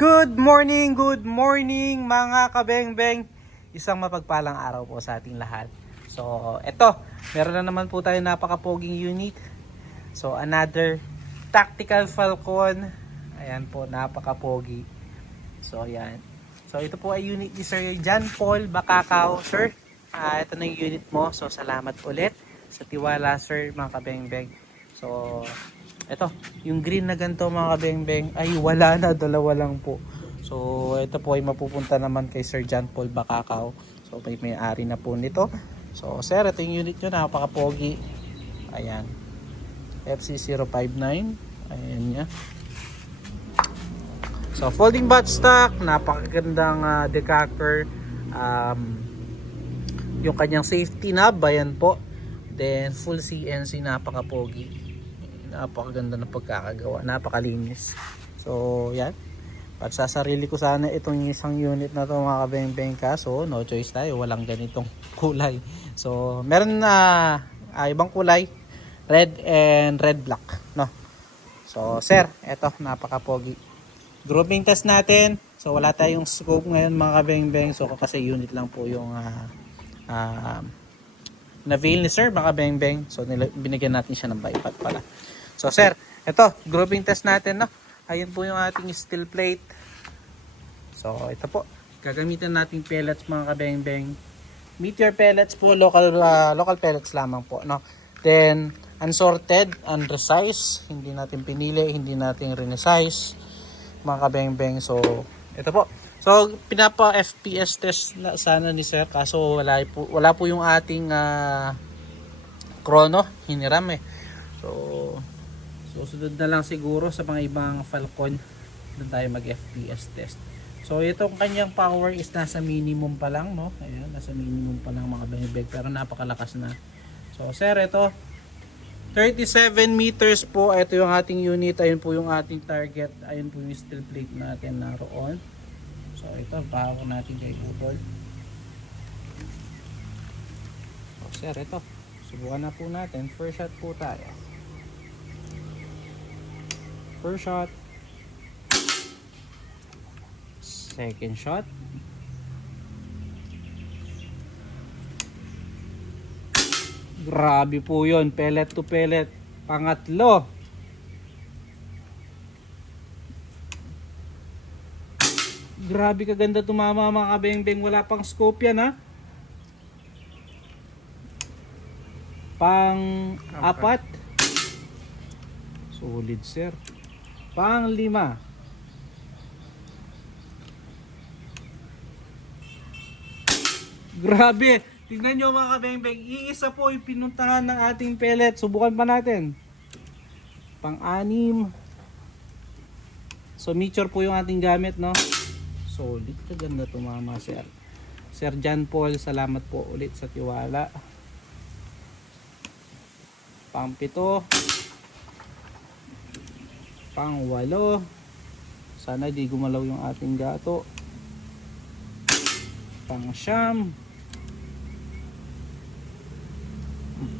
Good morning mga kabengbeng. Isang mapagpalang araw po sa ating lahat. So, eto, meron na naman po tayo napaka-poging unit. So, another Tactical Falcon. Ayan po, napaka-pogi. So, ayan. So, ito po ay unit ni Sir John Paul Bacacao. Sir, ito na yung unit mo. So, salamat ulit sa tiwala, sir, mga kabengbeng. So, ito, yung green na ganito mga kabengbeng ay wala na, dalawa lang po. So, ito po ay mapupunta naman kay Sir John Paul Bacacao. So, may-ari na po nito. So, sir, ito yung unit nyo, napaka-pogi. Ayan. FC059. Ayan niya. So, folding buttstock, napakagandang decacker. Yung kanyang safety knob, ayan po. Then, full CNC, napaka-pogi. Napakaganda ng pagkakagawa, napakalinis. So, yan. At sa sarili ko sana itong isang unit na to mga kabengbeng, kaso no choice tayo, walang ganitong kulay. So, meron na ibang kulay, red and red black, no. So, sir, eto napaka-pogi. Grouping test natin. So, wala tayong scope ngayon mga kabengbeng. So, kasi unit lang po yung na-veil ni sir mga kabengbeng. So, binigyan natin siya ng bipod pala. So, sir, ito, grouping test natin, no? Ayun po yung ating steel plate. So, ito po. Gagamitin natin pellets mga kabengbeng. Meteor pellets po, local pellets lamang po, no? Then, unsorted, unresize. Hindi natin pinili, hindi natin resize mga kabengbeng. So, ito po. So, pinapa-FPS test na sana ni sir. Kaso, wala po yung ating chrono. Hiniram eh. So, susunod na lang siguro sa mga ibang Falcon doon tayo mag FPS test. So itong kanyang power is nasa minimum pa lang, no? Ayan, nasa minimum pa lang mga bengbeng, pero napakalakas na. So sir, ito 37 meters po. Ito yung ating unit. Ayun po yung ating target. Ayun po yung steel plate natin naroon. So ito, power natin kay Google. So sir, ito subukan na po natin. First shot po tayo. First shot. Second shot. Grabe po yun. Pellet to pellet. Pangatlo. Grabe kaganda tumama mga kabengbeng. Wala pang scope yan, ha. Pang apat. Solid, sir. Pang 5. Grabe. Tignan nyo mga kabengbeng. Iisa po yung pinuntahan ng ating pellet. Subukan pa natin. Pang 6. So meteor po yung ating gamit, no? Solid. Kaganda tumama, sir. Sir John Paul, salamat po ulit sa tiwala. Pang 7. Pang 8. Sana di gumalaw yung ating gato. Pang 9.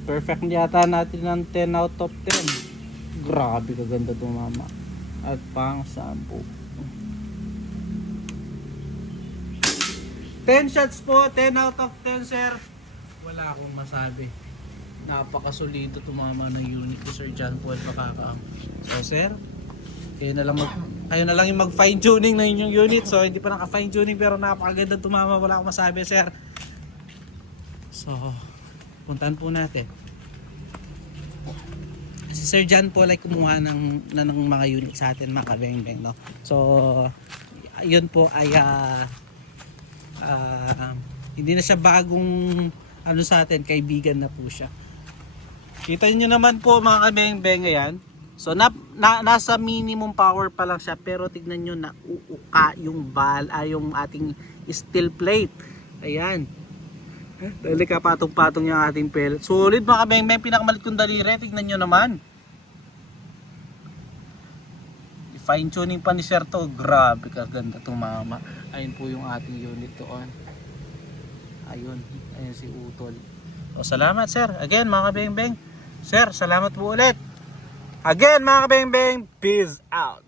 Perfect yata natin ng 10 out of 10. Grabe kaganda tumama. At pang 10. 10 shots po, 10 out of 10, sir. Wala akong masabi. Napakasolido tumama ng unit ni Sir John Paul Bacacao. So sir, kayo na lang yung mag fine tuning ng inyong unit. So hindi pa naka fine tuning pero napakaganda tumama, wala akong masabi, sir. So puntahan po natin. Si Sir John Paul ay kumuha ng mga unit sa atin mga kabengbeng, no? So yun po ay hindi na siya bagong ano sa atin, kaibigan na po siya. Kita niyo naman po mga kabengbeng, ayan. So nasa minimum power pa lang siya, pero tignan niyo na uuka yung yung ating steel plate. Ayan. Dali ka patong-patong yung ating pellet. Solid mga kabengbeng, pinakamalit kong daliri, tignan niyo naman. Fine tuning pa ni Sir to. Grabe kaganda tumama. Ayun po yung ating unit doon. Ayun si Utol. O salamat, sir. Again mga kabengbeng. Sir, salamat po ulit. Again mga kabengbeng, peace out.